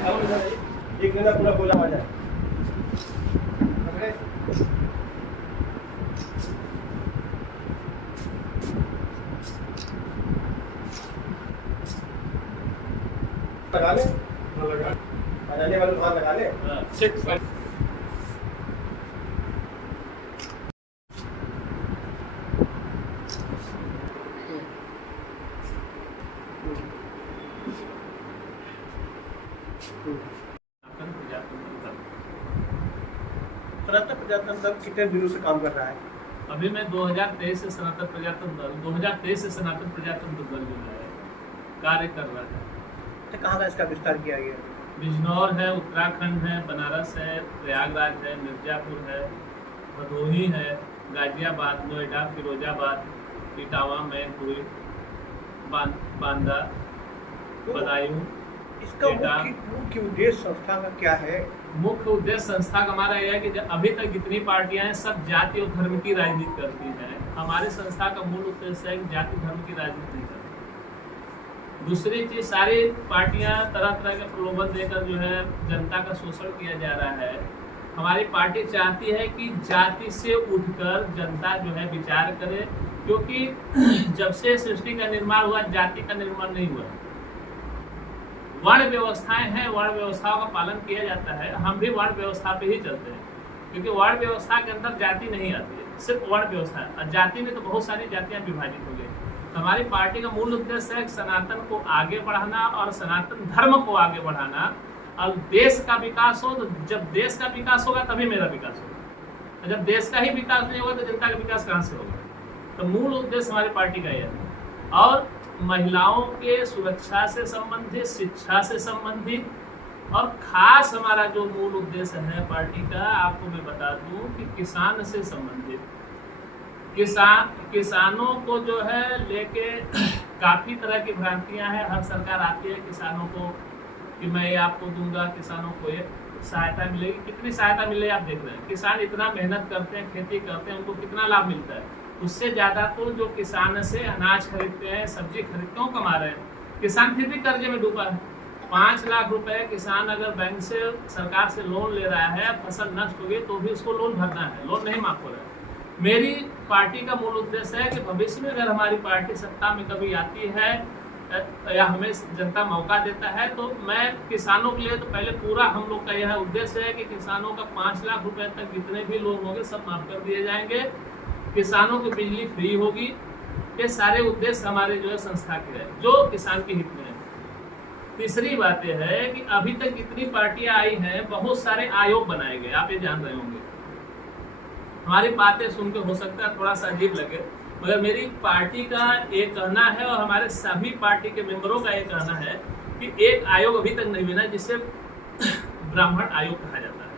एक जना पूरा गोला आ जाए। लगा ले, जाने वाले दुकान लगा ले। सनातन प्रजातंत्र दल कितने दिनों से काम कर रहा है? अभी मैं 2023 से सनातन प्रजातंत्र दल 2023 से सनातन प्रजातंत्र दल जो है कार्य कर रहा है। तो कहाँ का इसका विस्तार किया गया? बिजनौर है, उत्तराखंड है, बनारस है, प्रयागराज है, मिर्जापुर है, भदोही है, गाजियाबाद, नोएडा, फिरोजाबाद, इटावा, मैनपुरी, बांदा, बदायूं। इसका मुख्य उद्देश्य संस्था का क्या है? मुख्य उद्देश्य संस्था का हमारा यह है कि अभी तक जितनी पार्टियां हैं सब जाति और धर्म की राजनीति करती हैं। हमारे संस्था का मूल उद्देश्य है कि जाति धर्म की राजनीति नहीं करती। दूसरी चीज, सारी पार्टियां तरह तरह के प्रलोभन देकर जो है जनता का शोषण किया जा रहा है। हमारी पार्टी चाहती है कि जाति से उठकर जनता जो है विचार करे, क्योंकि जब से सृष्टि का निर्माण हुआ जाति का निर्माण नहीं हुआ। वर्ण व्यवस्थाएं हैं, वर्ण व्यवस्थाओं का पालन किया जाता है। हम भी वर्ण व्यवस्था पे ही चलते हैं, क्योंकि वर्ण व्यवस्था के अंदर जाति नहीं आती है, सिर्फ वर्ण व्यवस्था है। और जाति में तो बहुत सारी जातियां विभाजित हो गई। हमारी पार्टी का मूल उद्देश्य है सनातन को आगे बढ़ाना और सनातन धर्म को आगे बढ़ाना, और देश का विकास हो। तो जब देश का विकास होगा तभी मेरा विकास होगा, जब देश का ही विकास नहीं होगा तो जनता का विकास कहाँ से होगा। तो मूल उद्देश्य हमारी पार्टी का यह है। और महिलाओं के सुरक्षा से संबंधित, शिक्षा से संबंधित, और खास हमारा जो मूल उद्देश्य है पार्टी का, आपको मैं बता दूं कि किसान से संबंधित, किसानों को जो है लेके काफी तरह की भ्रांतियां हैं। हर सरकार आती है किसानों को कि मैं ये आपको दूंगा, किसानों को ये सहायता मिलेगी। कितनी सहायता मिले आप देख रहे हैं। किसान इतना मेहनत करते हैं, खेती करते हैं, उनको कितना लाभ मिलता है। उससे ज्यादा तो जो किसान से अनाज खरीदते हैं, सब्जी खरीदते हैं, कमा रहे हैं। किसान फिर भी कर्जे में डूबा है। 5 लाख रुपए किसान अगर बैंक से, सरकार से लोन ले रहा है, फसल नष्ट हो गई तो भी उसको लोन भरना है, लोन नहीं माफ हो रहा है। मेरी पार्टी का मूल उद्देश्य है कि भविष्य में अगर हमारी पार्टी सत्ता में कभी आती है या हमें जनता मौका देता है, तो मैं किसानों के लिए तो पहले पूरा हम लोग का यह उद्देश्य है कि किसानों का 5 लाख रुपए तक जितने भी लोन होंगे सब माफ कर दिए जाएंगे। किसानों की बिजली फ्री होगी। ये सारे उद्देश्य हमारे जो है संस्था के हैं, जो किसान के हित में है। तीसरी बात यह है कि अभी तक जितनी पार्टियां आई हैं, बहुत सारे आयोग बनाए गए, आप ये जान रहे होंगे। हमारी बातें सुनकर हो सकता है थोड़ा सा अजीब लगे, मगर मेरी पार्टी का एक कहना है और हमारे सभी पार्टी के मेंबरों का एक कहना है कि एक आयोग अभी तक नहीं बना जिसे ब्राह्मण आयोग कहा जाता है।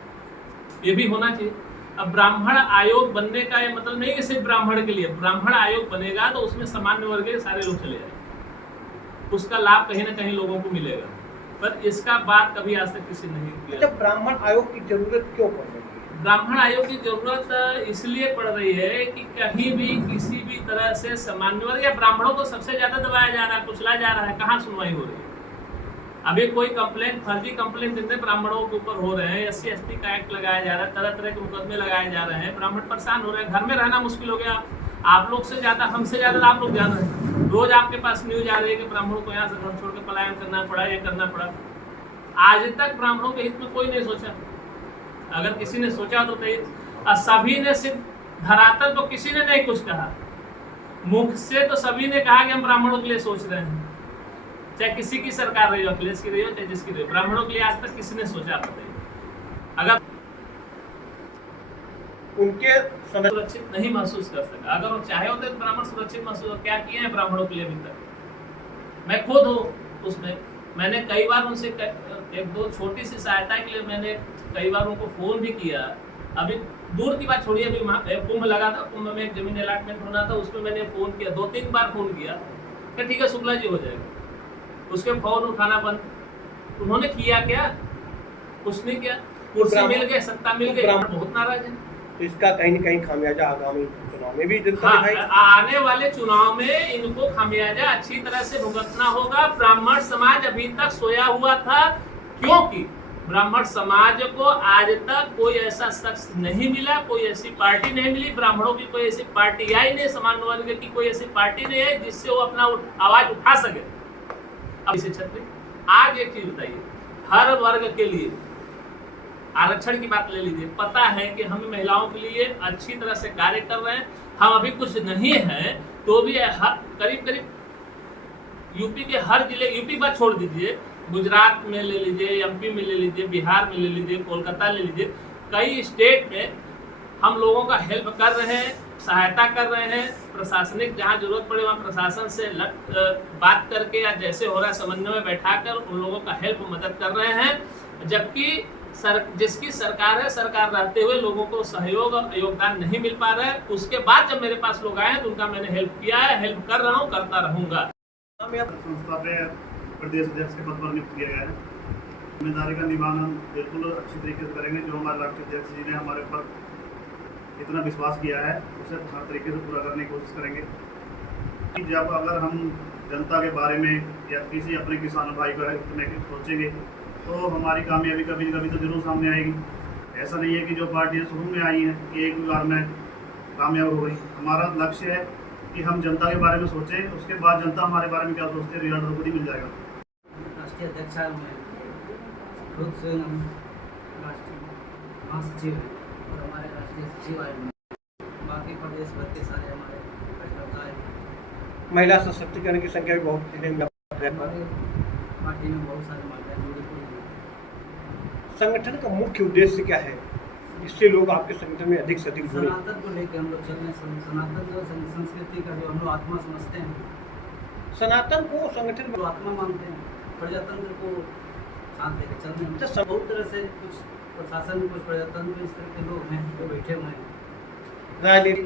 ये भी होना चाहिए। अब ब्राह्मण आयोग बनने का ये मतलब नहीं कि सिर्फ ब्राह्मण के लिए। ब्राह्मण आयोग बनेगा तो उसमें सामान्य वर्ग के सारे लोग चले जाएंगे, उसका लाभ कहीं ना कहीं लोगों को मिलेगा। पर इसका बात कभी आज तक किसी ने नहीं किया। जब ब्राह्मण आयोग की जरूरत क्यों पड़ रही है? ब्राह्मण आयोग की जरूरत इसलिए पड़ रही है कि कहीं भी किसी भी तरह से सामान्य वर्ग या ब्राह्मणों को सबसे ज्यादा दबाया जा रहा है, कुचला जा रहा है। कहाँ सुनवाई हो रही है? अभी कोई कंप्लेंट, फर्जी कंप्लेंट जितने ब्राह्मणों के ऊपर हो रहे हैं, SC ST का एक्ट लगाया जा रहा है, तरह तरह के मुकदमे लगाए जा रहे हैं, ब्राह्मण परेशान हो रहे हैं, घर में रहना मुश्किल हो गया। आप लोग से ज्यादा, हमसे ज्यादा आप लोग जान रहे हैं। रोज आपके पास न्यूज आ रही है कि ब्राह्मणों को यहाँ से घर छोड़ के पलायन करना पड़ा, ये करना पड़ा। आज तक ब्राह्मणों के हित में कोई नहीं सोचा। अगर किसी ने सोचा तो सभी ने सिर्फ धरातल तो किसी ने नहीं कुछ कहा, मुख से तो सभी ने कहा कि हम ब्राह्मणों के लिए सोच रहे हैं। चाहे किसी की सरकार रही हो, अखिलेश की रही हो, चाहे जिसकी रही हो, ब्राह्मणों के लिए आज तक किसी ने सोचा? बताइए। अगर उनके सुरक्षित नहीं महसूस कर सका, अगर वो चाहे होते तो ब्राह्मण सुरक्षित महसूस क्या किए हैं ब्राह्मणों के लिए अभी तक? मैं खुद हूँ उसमें। मैंने कई बार उनसे एक दो छोटी सी सहायता के लिए मैंने कई बार उनको फोन भी किया। अभी दूर की बात छोड़िए, अभी कुंभ लगा था, कुंभ में एक जमीन अलॉटमेंट होना था, उसमें मैंने फोन किया, 2-3 बार फोन किया कि ठीक है शुक्ला जी हो जाएगा। उसके फोन उठाना बंद। उन्होंने किया क्या? कुछ नहीं किया। कुर्सी मिल गए, सत्ता मिल गई, बहुत नाराज है। तो इसका कहीं न कहीं खामियाजा आगामी चुनाव में भी जनता आने वाले चुनाव में इनको खामियाजा अच्छी तरह से भुगतना होगा। ब्राह्मण समाज अभी तक सोया हुआ था, क्योंकि ब्राह्मण समाज को आज तक कोई ऐसा शख्स नहीं मिला, कोई ऐसी पार्टी नहीं मिली, ब्राह्मणों की कोई ऐसी पार्टी आई नहीं, समान वर्ग की कोई ऐसी पार्टी नहीं है जिससे वो अपना आवाज उठा सके। अब इसे छत्री आज एक चीज बताइए, हर वर्ग के लिए आरक्षण की बात ले लीजिए, पता है कि हम महिलाओं के लिए अच्छी तरह से कार्य कर रहे हैं। हम अभी कुछ नहीं है तो भी करीब करीब यूपी के हर जिले, यूपी बात छोड़ दीजिए, गुजरात में ले लीजिए, एमपी में ले लीजिए, बिहार में ले लीजिए, कोलकाता ले लीजिए, कई स्टेट में हम लोगों का हेल्प कर रहे हैं, सहायता कर रहे हैं। प्रशासनिक जहाँ जरूरत पड़े वहाँ प्रशासन से बात करके या जैसे हो रहा है समन्वय में बैठाकर उन लोगों का हेल्प मदद कर रहे हैं। जबकि जिसकी सरकार है, सरकार रहते हुए लोगों को सहयोग और योगदान नहीं मिल पा रहा है। उसके बाद जब मेरे पास लोग आए तो उनका मैंने हेल्प किया है, हेल्प कर रहा हूँ, करता रहूँगा। संस्था पे प्रदेश अध्यक्ष के पद पर नियुक्त किया गया है। जिम्मेदारी का निभान हम बिल्कुल अच्छी तरीके से करेंगे। जो हमारे राष्ट्रीय अध्यक्ष जी ने हमारे ऊपर इतना विश्वास किया है उसे हर तरीके से पूरा करने की कोशिश करेंगे। जब अगर हम जनता के बारे में या किसी अपने किसान भाई को हित में सोचेंगे तो हमारी कामयाबी कभी न कभी तो जरूर सामने आएगी। ऐसा नहीं है कि जो पार्टियाँ शुरू में आई हैं कि एक बार में कामयाब हो गई। हमारा लक्ष्य है कि हम जनता के बारे में सोचें, उसके बाद जनता हमारे बारे में क्या सोचते हैं रिजल्ट तो खुद ही मिल जाएगा। राष्ट्रीय अध्यक्ष में खुद स्वयं हम राष्ट्रीय महासचिव हैं और हमारे राष्ट्रीय सचिव आए हैं, बाकी प्रदेश भर के सारे हमारे कार्यकर्ता हैं। महिला सशक्तिकरण की संख्या भी बहुत हमारे पार्टी में बहुत सारे महिलाएं जुड़ी हुई हैं। संगठन का मुख्य उद्देश्य क्या है, इससे लोग आपके संगठन में अधिक से अधिक जुड़े? सनातन को लेकर हम लोग चल रहे हैं। सनातन जो संस्कृति का जो हम लोग आत्मा समझते हैं, सनातन को संगठन में जो आत्मा मानते हैं, प्रजातंत्र को साथ लेकर चल रहे हैं। तो बहुत तरह से कुछ प्रशासन में कुछ प्रजातंत्र इस तरह के लोग हैं जो बैठे हुए हैं। राजनीति